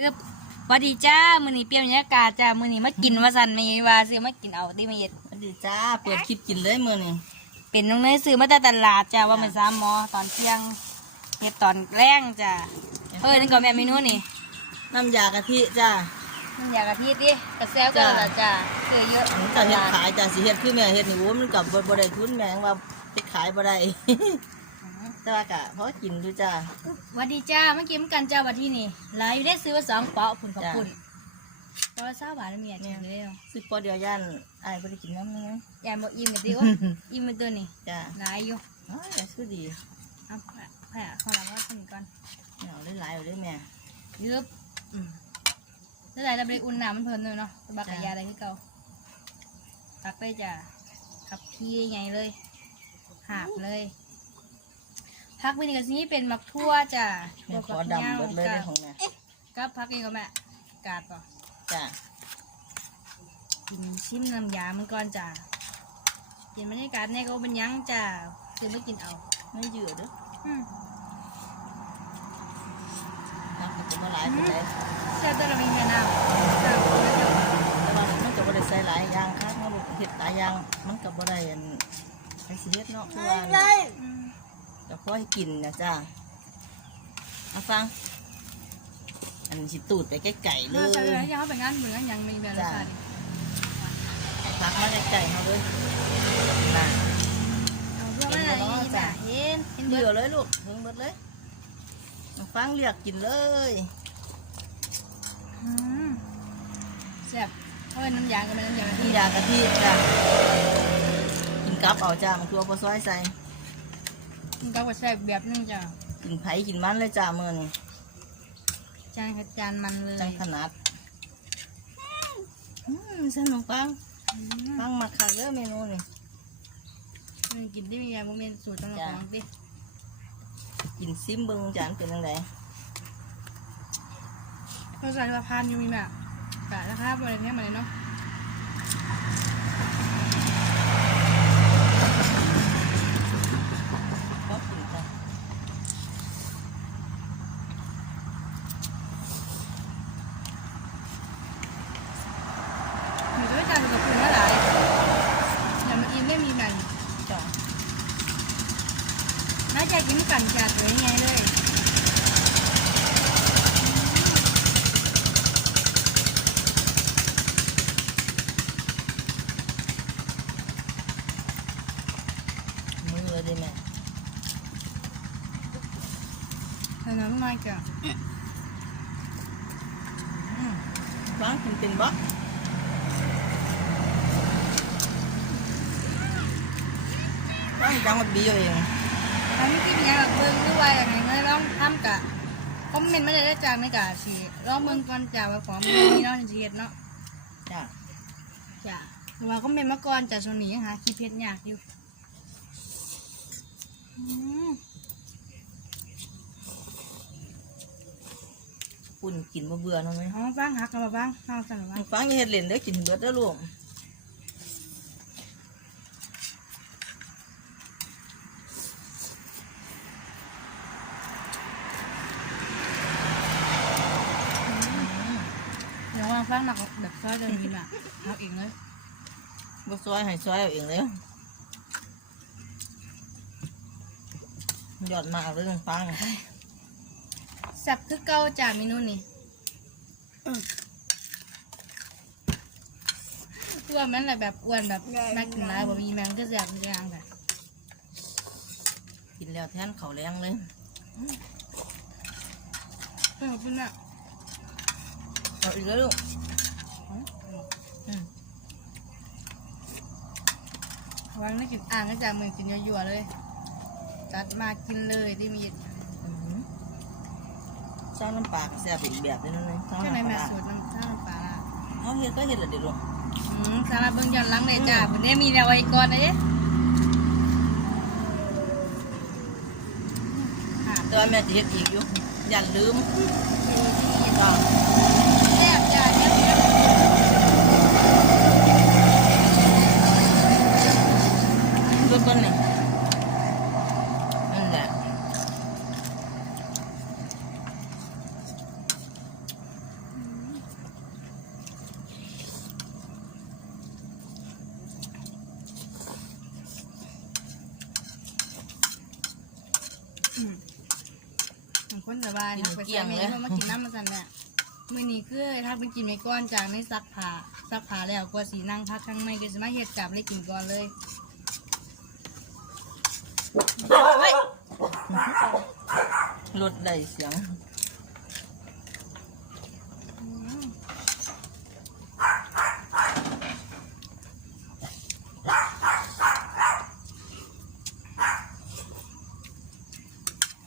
คือหวัสดีจ้ามื้อนี้เปลี่ยนบรรยากาศจ้ามื้อนี้มากินว่าซั่นมีว่าซื้อมากินเอาติมาเฮ็ดสวัสดีจ้าเปิดคลิปกินเลยมือนี่เป็นน้องเนยซื้อมาแต่ตลาดจ้าว่ามันซ้ำหมอตอนเที่ยงเฮ็ดตอนแรงจ้าเอ้ยนั่นก็แม่เมนูนี่น้ำยากะทิจ้ามันอยากกะทิดิกระแซวก็ล่ะจ้าซื้อเยอะมันก็เฮ็ดขายจ้าสิเฮ็ดคือแม่เฮ็ดนี่โอ้มันกับบ่ได้ทุนแม่งว่าไปขายบ่ได้ แต่ว่ากะพอกินดูจ้า หวัสดีจ้าเมื่อกี้มันกันจ้าว่าที่นี่หลายอยู่ได้ซื้อมาสองเปาะพุ่นขอบจ้าคุณเพราะว่าซาบาทแล้วมีอะไรอยู่แล้วสิพอเดียวย่านอ้ายบ่ได้กินน้ำนึงยายบ่อิ่มกันดิโออิ่มมันตัวนี้จ้าหลายอยู่อ้ายคือดีเอาแผ่ข้าวหลังว่าคนก่อนเอาหลายๆเอาเด้อแม่ยึบอืมแล้วไหนเราไปอุ่นน้ำมันเพลินเลยเนาะบักกะยาอะไรที่เก่าตักไปจ้ะขับพี่ไงเลยหาบเลย พักวินิกานี้เป็นมักทั่วจ้ะแม่ขอดำเบิดเลยเด้อของแม่กับพักเองก็แม่กาดป่ะจ้ากินชิมน้ำยามันก่อนจ้ะกินบรรยากาศเนี่ยก็เป็นหยังจ้ะซื้อไม่กินเอาไม่เยอะเด้ออืมนักมันจะบ่หลายปานใดเสื้อตัวเราไม่มีน้ำจ้ะแต่ว่ามันก็บ่ได้ใส่หลายอย่างครับเนาะลูกเฮ็ดหลายอย่างมันก็บ่ได้อันไปสิเฮ็ดเนาะคือว่า อืมเดี๋ยวพ่อให้กินนะจ้ามาฟัง อันนี้สิตูดไปใกล้ๆเลเออยใส่เลยยังเขาไปงานเหมือนกันยังมีแบบรสชาติพักมาใกล้ๆเขาเลยน่ะเอาเพื่อมาอะไรนี่จ้ะเห็นเห็นเบิเบื่ดอเลยลูกเพิ่งเบิดเลยมาฟังเรียกกินเลยอืมแซ่บเพราะว่าน้ำยาก็เป็นน้ำยานี่ยากะทิจ้ะกินกับเอาจ้ามันคือเอาปลาซอยใส่ มันก็ว่าแซ่บแบบนึงจ้ะกินไผ่กินมันเลยจ้ามือนี่จานกับจานมันเลยจังขนาดอืมสนุกฟังอืมฟังมาคักเด้อเมนูนี่มันกินได้มียาบุเมนสูตรสำหรับจ้ะของดิกินซิมเบิ้งจานเป็นยังไงเพราะใส่ว่าพานอยู่มีแบบกะราคาบริเวณนี้มาเลยเนาะ ก็กินจ้ะ มีด้วยจานกับคุณก็หลายอย่ามากินไม่มีมัน จ้ะ น่าจะกินกันจัดเลยไงเลยมือเลยดิแม่แต่น้ำมันจ้ะอืมฟังกินเป็นบ่ฟังจังหวัดบีเอาเองถ้าไม่กินยาแบบเบิ้งหรือว่าอย่างไรเงี้ยลองทำกะคอมเมนต์มาได้จ้าไม่กะสิลองเบิ้งก่อนจ้าว่าของมันมีเนาะจะเฮ็ดเนาะจ้ะจ้ะหรือว่าคอมเมนต์มาก่อนจ้ะช่วงนี้ยังหาคลิปเฮ็ดยากอยู่ปุ่นกินบ่เบื่อเนาะไหมเอามาบ้างหักกันมาบ้างเอาสั่นมาบ้างฟังอย่าเฮ็ดเล่นเด้อกินเบิดเด้อลูก เดี๋ยวว่าฟังหนักแบบซอยเดิมกินอะเอาเองเลยบ่ซอยให้ซอยเอาเองเลยยอดมากเลยฟังแซ่บคือเก่าจ้ะเมนูนี้อ้วนมันแหละแบบอ้วนแบบนักกินหลายบ่มีแมงก็แซ่บทุกอย่างค่ะกินแล้วแทนเขาวแรงเลยเออเป็นแบบเอาอีกแล้วลูกอืม วางในกินอ่างก็จะมือกินยั่วๆเลย จัดมากินเลยที่มีอื้อหือใส่น้ำปลาก็แซ่บอีกแบบนึงเลยเจ้าไหนแม่สูตรน้ำข้าวปลาร้าเอาเฮ็ดก็เฮ็ดและเดี๋ยวลูกอืมสำหรับเบิ่งย้อนหลังเลยจ้าผมได้มีแนวไว้ก่อนนะเด้ค่ะแต่ว่าแม่จะเฮ็ดอีกอยู่อย่าลืมจ้ะแซ่บจ้าแซ่บแซ่บ ทุกคนนี่นั่นแหละ สบายทักไปใส่เมย์มากินน้ำมาสั่นเนี่ยมื้อนี้คือทักไปกินไม่ก้อนจากไม่ซักผ้าซักผ้าแล้วกว่าสีนั่งพักข้างในก็จะมาเฮ็ดกลับเลยกินก่อนเลยรถได้เสียง อืม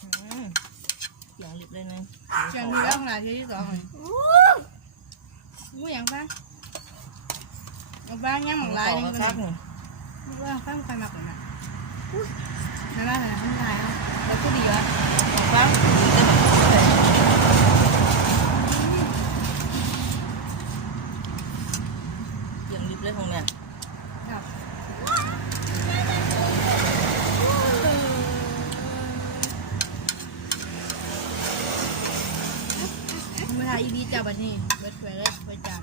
อืมเสียงลิบเลยนะ เชียงที่แล้วขนาดที่ที่สองเลยมู้ยังปะเอาบ้านยังหมกลาย ข ยัง อง กั คั น กนี่ ว่าข้างไฟมากกว่าน่ะไม่ได้เลยไม่ได้แล้วก็ดีวะ ของคักเสียงลิบเลยของแม่ ครับเวลา อีบีจับแบบนี้เบิดไปเลยไปจับ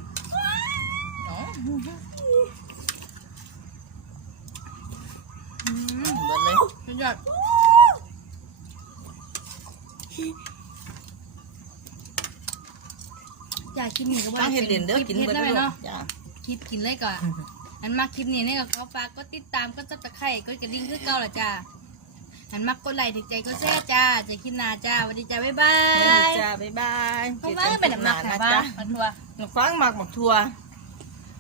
อ๋ออืมเบิดเลยสุดยอดอยากกินหมี่ก็ว่าตั้งเห็ดเด่นเด้อกินเห็ดเบิดได้เลยเนาะจ้าคิดกินเลยก่อนอันมักคลิปนี้เนี่ยก็ขอฝากก็ติดตามก็จับตะไคร่ก็กระดิ่งคือเก่าละจ้า อันมักกดไลค์ถึงใจก็แซ่จ้าจะคิดนาจ้าสวัสดีจ้าบ๊ายบาสวัสดียจ้าบ๊ายบายเพราะว่าเป็นน้ำหนักนะนะบ้าจ๊ะงมาทัวฟังหมักหมักทัว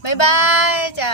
บ๊ายบายจ้า